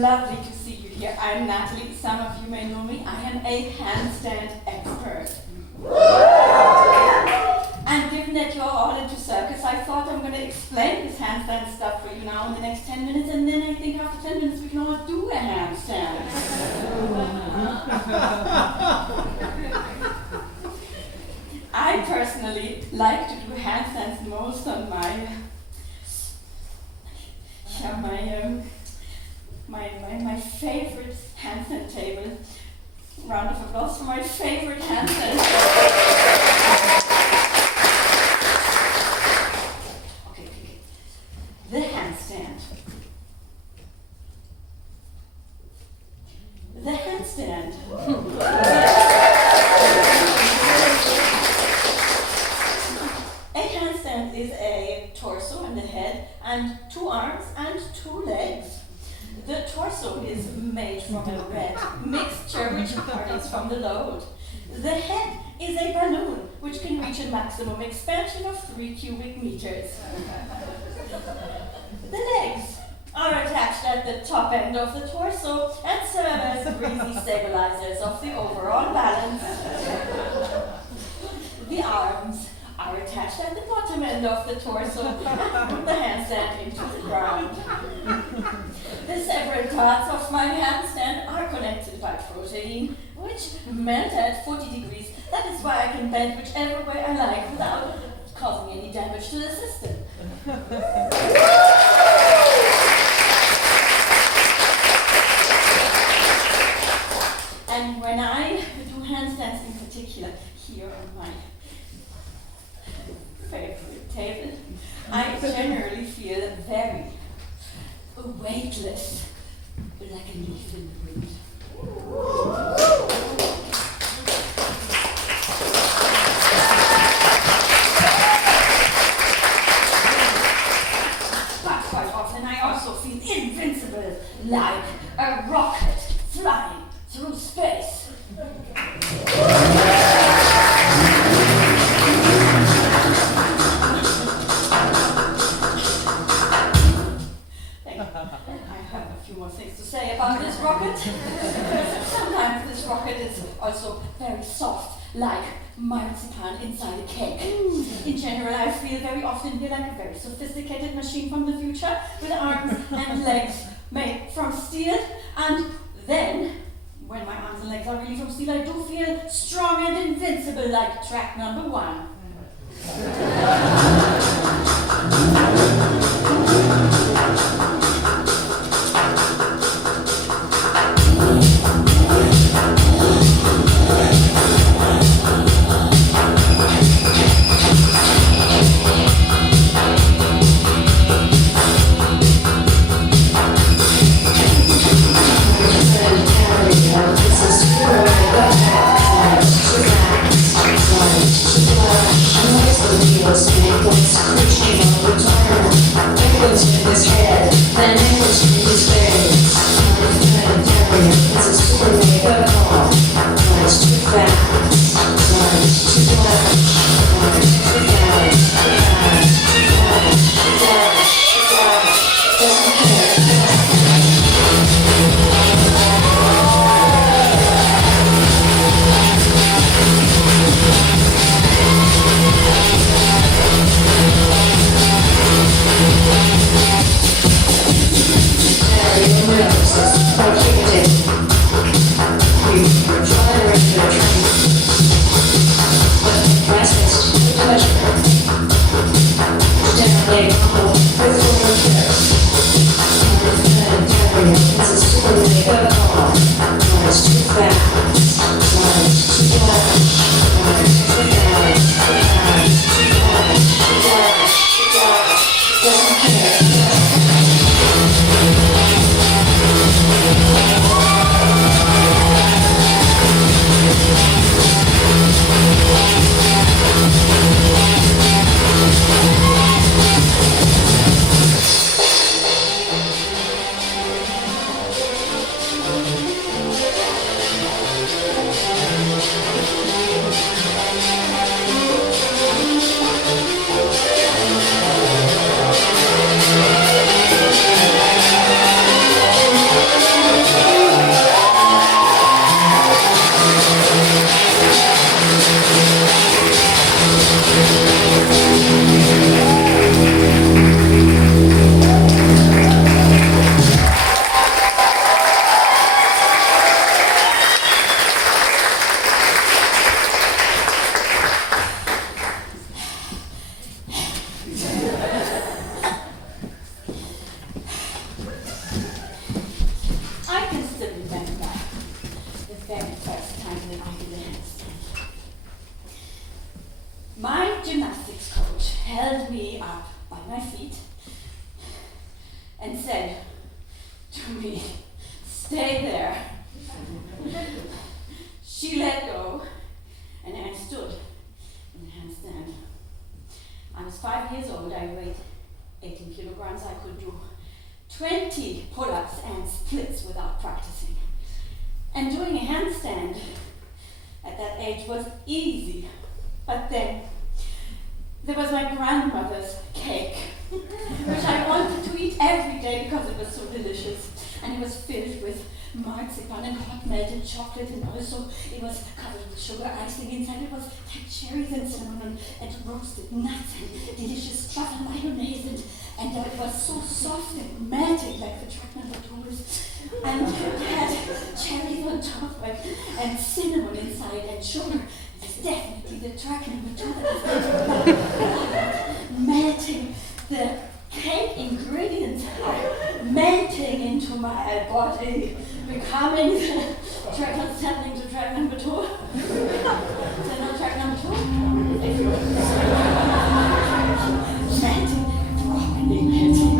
lovely to see you here. I'm Natalie. Some of you may know me. I am a handstand expert. And given that you're all into circus, I thought I'm going to explain this handstand stuff for you now in the next 10 minutes, and then I think after 10 minutes we can all do a handstand. I personally like to do handstands most on my favorite handstand table. Round of applause for my favorite handstand. Okay. The handstand. The handstand. A handstand is a torso and a head and 2 arms and 2 legs. The torso is made from a red mixture which parties from the load. The head is a balloon which can reach a maximum expansion of 3 cubic meters. The legs are attached at the top end of the torso and serve as breezy stabilizers of the overall balance. The arms are attached at the bottom end of the torso and put the handstand into the ground. The several parts of my handstand are connected by protein, which melt at 40 degrees. That is why I can bend whichever way I like without causing any damage to the system. And when I do handstands in particular, here on my favorite table, I generally feel very weightless, like a leaf in the wind. But quite often I also feel invincible, like a rocket flying through space. More things to say about this rocket. Sometimes this rocket is also very soft, like marzipan inside a cake. In general, I feel very often here like a very sophisticated machine from the future with arms and legs made from steel. And then, when my arms and legs are really from steel, I do feel strong and invincible like track number 1. Was held me up by my feet and said to me, "Stay there." She let go, and I stood in a handstand. I was 5 years old, I weighed 18 kilograms, I could do 20 pull-ups and splits without practicing. And doing a handstand at that age was easy. But then there was my grandmother's cake, which I wanted to eat every day because it was so delicious. And it was filled with marzipan and hot melted chocolate, and also it was covered with sugar icing inside. It was like cherries and cinnamon and roasted nuts and delicious truffle mayonnaise, and it was so soft and melting like the track number 2s. And it had cherries on top of it and cinnamon inside and sugar. It's definitely the track number 2 that is melting. The cake ingredients are melting into my body, becoming the track, settling to track number 2. Is that not track number 2? Melting, properly melting.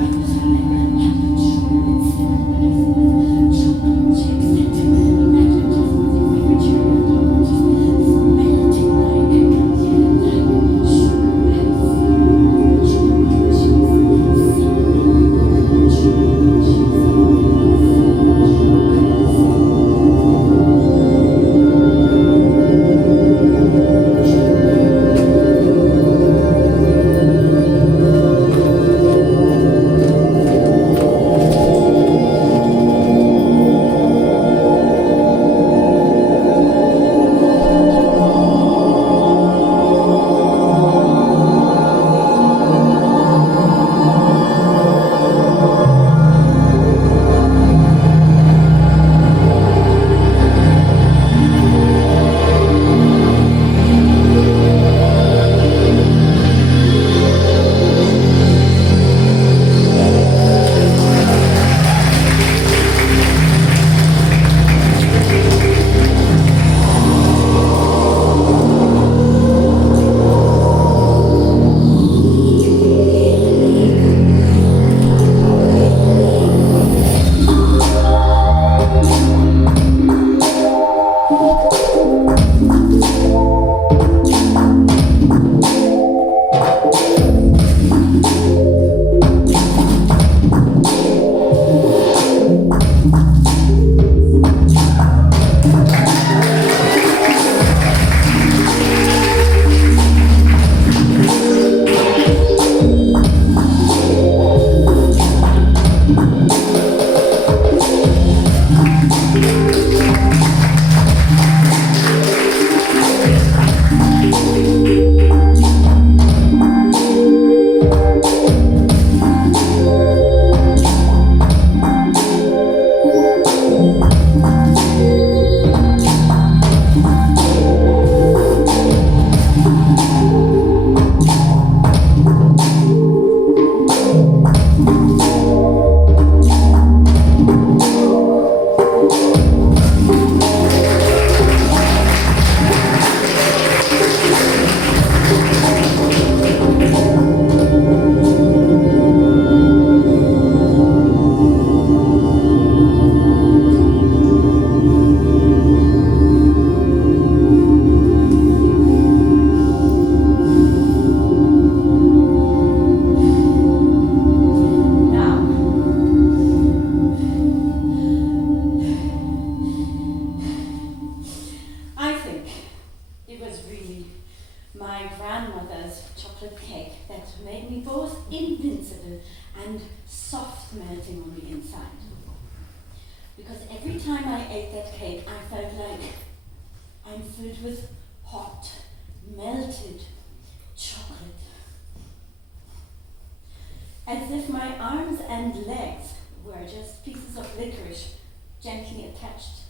As if my arms and legs were just pieces of licorice gently attached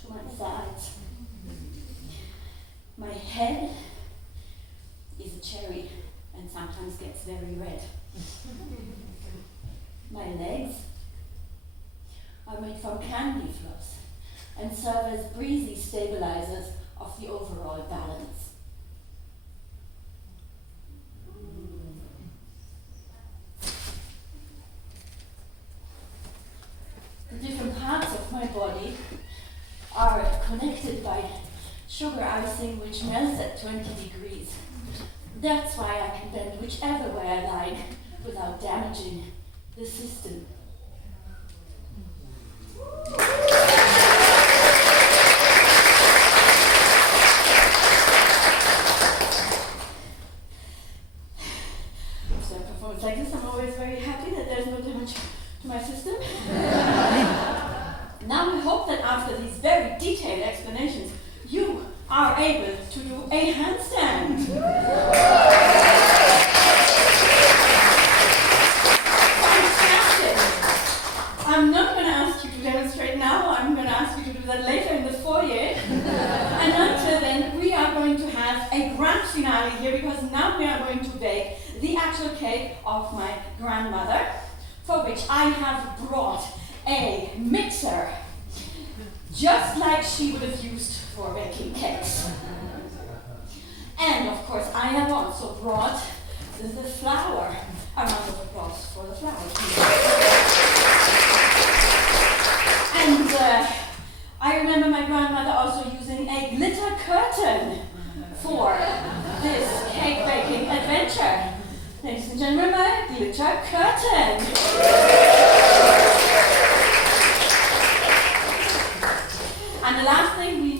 to my sides. My head is a cherry and sometimes gets very red. My legs are made from candy floss and serve as breezy stabilizers of the overall balance. protected by sugar icing which melts at 20 degrees. That's why I can bend whichever way I like without damaging the system. After a performance like this, I'm always very happy that there's no damage to my system. Now we hope that after these very detailed explanations, you are able to do a handstand. Fantastic! I'm not going to ask you to demonstrate now, I'm going to ask you to do that later in the foyer. And until then, we are going to have a grand finale here because now we are going to bake the actual cake of my grandmother, for which I have brought a mixer, just like she would have used for baking cakes. And of course, I have also brought the flour. A round of applause for the flour. And I remember my grandmother also using a glitter curtain for this cake baking adventure. Ladies and gentlemen, my glitter curtain. And the last thing we